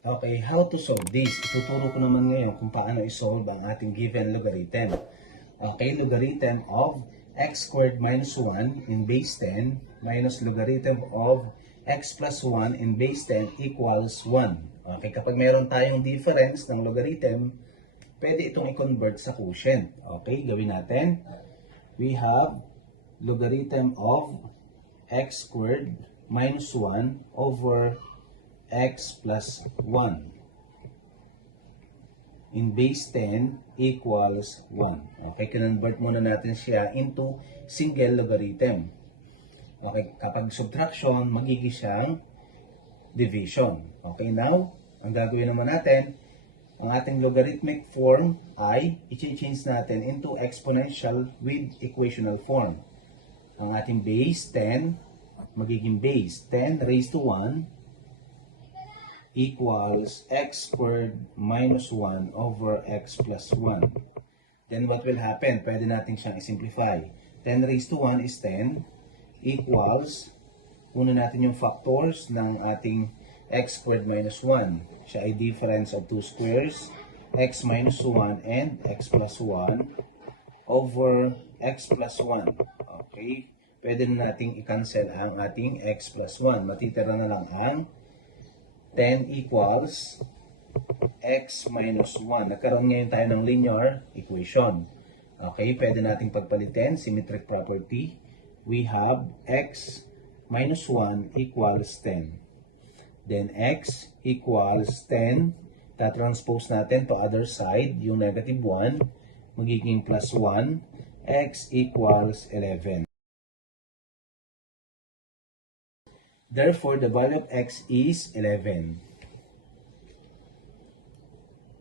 Okay, how to solve this? Ituturo ko naman ngayon kung paano isolve ang ating given logarithm. Okay, logarithm of x squared minus 1 in base 10 minus logarithm of x plus 1 in base 10 equals 1. Okay, kapag meron tayong difference ng logarithm, pwede itong i-convert sa quotient. Okay, gawin natin. We have logarithm of x squared minus 1 over x plus 1 in base 10 equals 1. Okay, convert muna natin siya into single logarithm. Okay, kapag subtraction, magiging siyang division. Okay, now, ang gagawin naman natin, ang ating logarithmic form ay i-change natin into exponential with equational form. Ang ating base 10, magiging base 10 raised to 1 equals x squared minus 1 over x plus 1. Then what will happen? Pwede natin siyang i-simplify. 10 raised to 1 is 10 equals, una natin yung factors ng ating x squared minus 1. Siya ay difference of two squares, x minus 1 and x plus 1 over x plus 1. Okay? Pwede na nating i-cancel ang ating x plus 1. Matitira na lang ang 10 equals x minus 1. Nagkaroon ngayon tayo ng linear equation. Okay, pwede nating pagpalitin, symmetric property. We have x minus 1 equals 10. Then x equals 10. Tatranspose natin to other side, yung negative 1, magiging plus 1. X equals 11. Therefore, the value of x is 11.